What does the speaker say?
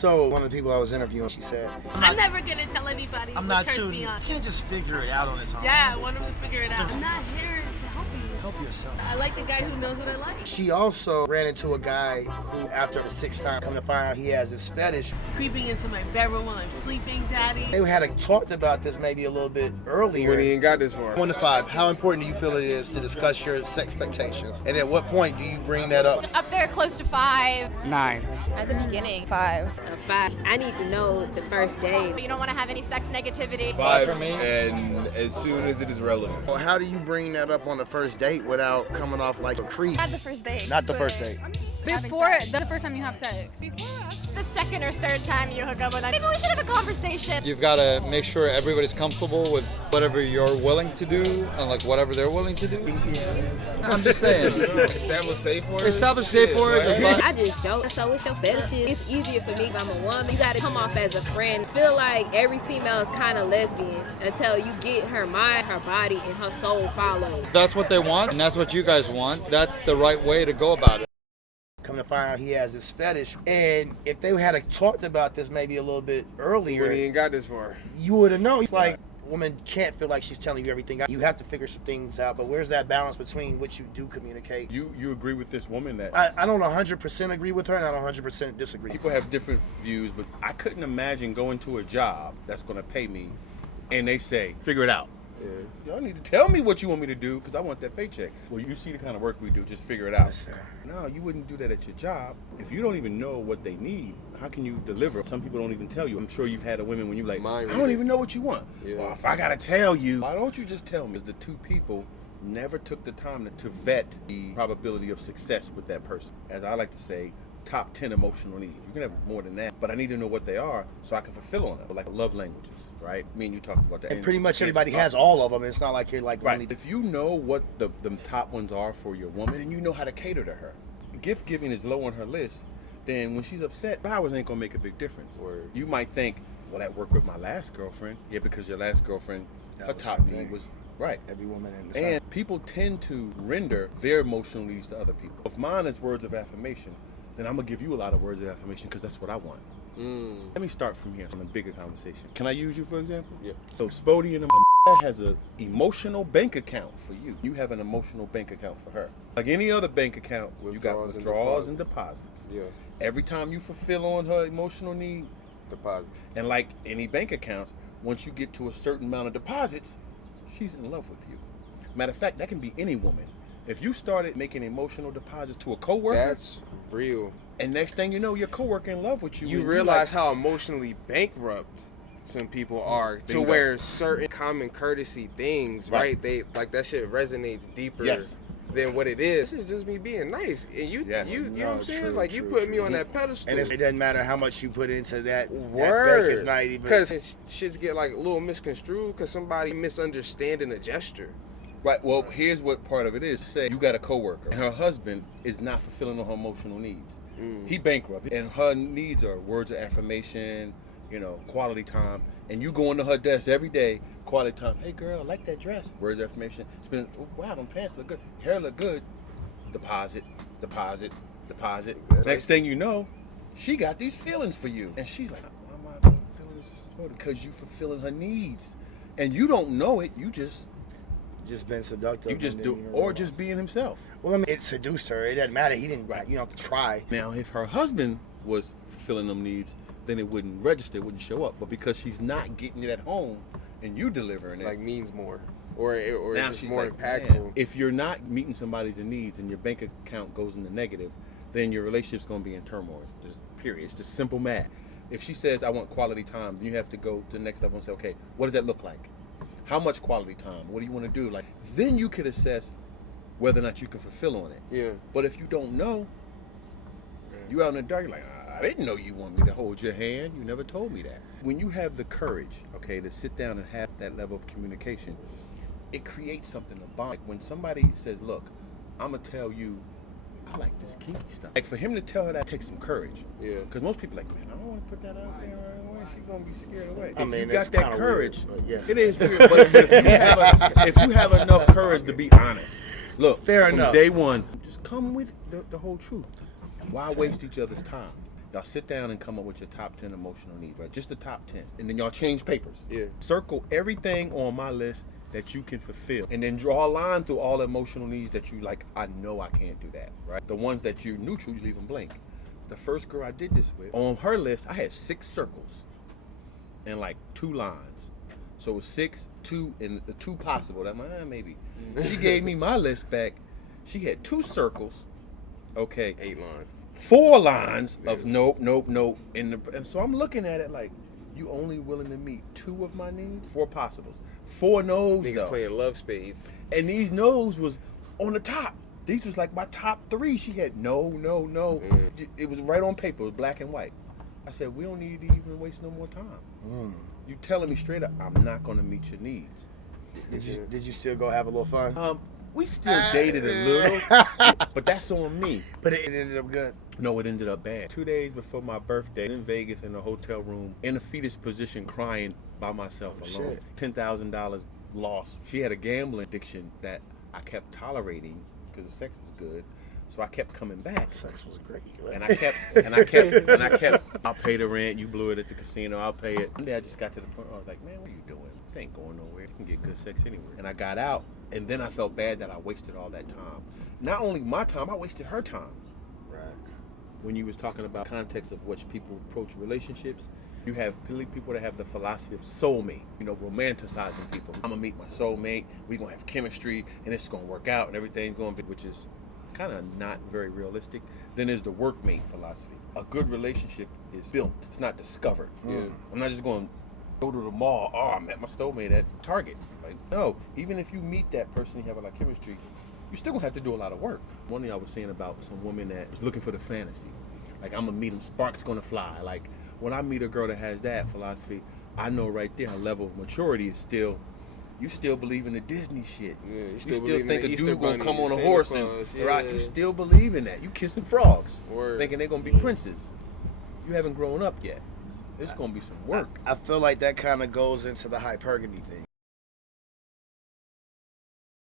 So one of the people I was interviewing, she said, I'm never gonna tell anybody. I'm not too. You can't just figure it out on its own. Yeah, I want him to figure it out. I'm not here to help you. Help yourself. I like the guy who knows what I like. she also ran into a guy who, after the 6th time, come to find out he has this fetish. Creeping into my bedroom while I'm sleeping, Daddy. They had talked about this maybe a little bit earlier. When he ain't got this far. 1 to 5, how important do you feel it is to discuss your SEXpectations? And at what point do you bring that up? Up there, close to 5. 9. At the beginning, 5. 5. I need to know the first day. So you don't want to have any sex negativity. 5 for me, and as soon as it is relevant. Well, how do you bring that up on the first date without coming off like a creep? Not the first date. Not the first date. Before the first time you have sex. The second or third time you hook up with them. Maybe we should have a conversation. You've got to make sure everybody's comfortable with whatever you're willing to do and like whatever they're willing to do. I'm just saying. Establish safe words. Establish safe words. I just joke. So what's your fetishes? It's easier for me if I'm a woman. You gotta come off as a friend. Feel like every female is kind of lesbian until you get her mind, her body, and her soul followed. That's what they want, and that's what you guys want. That's the right way to go about it. Come to find out he has this fetish. And if they had talked about this maybe a little bit earlier, When he ain't got this far. you would have known. It's like, woman can't feel like she's telling you everything. You have to figure some things out, but where's that balance between what you do communicate? You agree with this woman that I don't 100% agree with her, and I don't 100% disagree. people have different views, but I couldn't imagine going to a job that's going to pay me and they say, figure it out. Yeah. Y'all need to tell me what you want me to do because I want that paycheck. Well, you see the kind of work we do, just figure it out. That's fair. No, you wouldn't do that at your job. If you don't even know what they need, how can you deliver? Some people don't even tell you. I'm sure you've had a woman when you like, I don't even know what you want. Yeah. Well, if I got to tell you, why don't you just tell me? Because the two people never took the time to vet the probability of success with that person. As I like to say, top 10 emotional needs. You can have more than that, but I need to know what they are so I can fulfill on them. Like love languages, right? Me and you talked about that. And pretty much everybody has all of them. It's not like you're like, right. only... If you know what the top ones are for your woman, then you know how to cater to her. Gift giving is low on her list, then when she's upset, flowers ain't gonna make a big difference. Word. You might think, well, that worked with my last girlfriend. Yeah, because your last girlfriend, her was top her need thing. was right. Every woman in the And people tend to render their emotional needs to other people. If mine is words of affirmation, then I'm gonna give you a lot of words of affirmation because that's what I want. Let me start from here on a bigger conversation. Can I use you for example? Yeah. So Spody and has an emotional bank account for you. You have an emotional bank account for her. Like any other bank account, you got withdrawals and deposits. Yeah. Every time you fulfill on her emotional need, Deposit. and like any bank accounts, once you get to a certain amount of deposits, she's in love with you. Matter of fact, that can be any woman. If you started making emotional deposits to a coworker, That's real. and next thing you know, your coworker in love with you. You and realize like, how emotionally bankrupt some people are to Bingo. where certain common courtesy things, Right. right? They like that shit resonates deeper Yes. than what it is. This is just me being nice. And you Yes. you know No, what I'm saying? true, Like you true, put me true. on that pedestal. And it doesn't matter how much you put into that Word. bank is not even... Because shits get like a little misconstrued because somebody misunderstanding a gesture. Right. Well, here's what part of it is. Say you got a coworker, and her husband is not fulfilling on her emotional needs. He bankrupt, and her needs are words of affirmation, quality time. And you go into her desk every day, quality time. Hey, girl, I like that dress. Words of affirmation. Spend. Oh, wow, them pants look good. Hair look good. Deposit, deposit, deposit. Next thing you know, she got these feelings for you, and she's like, why am I feeling this? Because you fulfilling her needs, and you don't know it. You just been seductive. or just being himself. Well, I mean, it seduced her. It doesn't matter. He didn't, try. Now, if her husband was fulfilling them needs, then it wouldn't register, it wouldn't show up. But because she's not getting it at home, and you delivering it, Like means more. Or now it's she's more like, impactful. man, if you're not meeting somebody's needs and your bank account goes in the negative, then your relationship's going to be in turmoil. Just period. It's just simple math. If she says, I want quality time, then you have to go to the next level and say, okay, what does that look like? How much quality time? What do you want to do? Like, then you could assess whether or not you can fulfill on it. Yeah. But if you don't know, you out in the dark, you're like, I didn't know you want me to hold your hand. You never told me that. When you have the courage, okay, to sit down and have that level of communication, it creates something, a bond. Like when somebody says, look, I'm going to tell you, I like this kinky stuff. Like for him to tell her that takes some courage. Yeah. Because most people are like, man, I don't want to put that out there right away. She's going to be scared away. I If mean, you got it's that kinda courage, weird, but yeah. it is weird. But if you have enough courage to be honest, look, Fair from enough. day one, just come with the whole truth. Why waste each other's time? Y'all sit down and come up with your top 10 emotional needs, right? Just the top 10. And then y'all change papers. Yeah. Circle everything on my list that you can fulfill. And then draw a line through all the emotional needs that you like, I know I can't do that, right? The ones that you're neutral, you leave them blank. The first girl I did this with, on her list, I had 6 circles and like 2 lines. So it was 6, 2, and the 2 possible. That maybe. She gave me my list back. She had 2 circles, okay. 8 lines. 4 lines of nope. And so I'm looking at it like, you only willing to meet 2 of my needs? 4 possibles. 4 no's Niggas though. playing love spades. And these no's was on the top. These was like my top 3. She had no. It was right on paper. It was black and white. I said, we don't need to even waste no more time. You telling me straight up, I'm not gonna meet your needs. Did you still go have a little fun? We still dated a little, but that's on me. But it ended up good. No, it ended up bad. 2 days before my birthday, in Vegas, in a hotel room, in a fetus position, crying by myself alone. Shit. $10,000 lost. She had a gambling addiction that I kept tolerating because the sex was good. So I kept coming back. Sex was great. And I kept, I'll pay the rent, you blew it at the casino, I'll pay it. One day I just got to the point where I was like, man, what are you doing? This ain't going nowhere. You can get good sex anywhere. And I got out, and then I felt bad that I wasted all that time. Not only my time, I wasted her time. Right. When you was talking about context of which people approach relationships, you have people that have the philosophy of soulmate, romanticizing people. I'm gonna meet my soulmate, we're gonna have chemistry, and it's gonna work out, and everything's gonna be, which is kind of not very realistic. Then there's the workmate philosophy. A good relationship is built, it's not discovered. Yeah. I'm not just going to go to the mall, I met my soulmate at Target. Like, no, even if you meet that person, you have a lot of chemistry, you're still gonna have to do a lot of work. One thing I was saying about some women that was looking for the fantasy, like I'm gonna meet them, sparks gonna fly. Like when I meet a girl that has that philosophy, I know right there her level of maturity is still, you still believe in the Disney shit. Yeah, you still believe in think the a Easter dude gonna Bunny, come on a Santa horse Claus, and right? You still believe in that. You kissing frogs, Word. thinking they're gonna be princes. You haven't grown up yet. It's gonna be some work. I feel like that kind of goes into the hypergamy thing.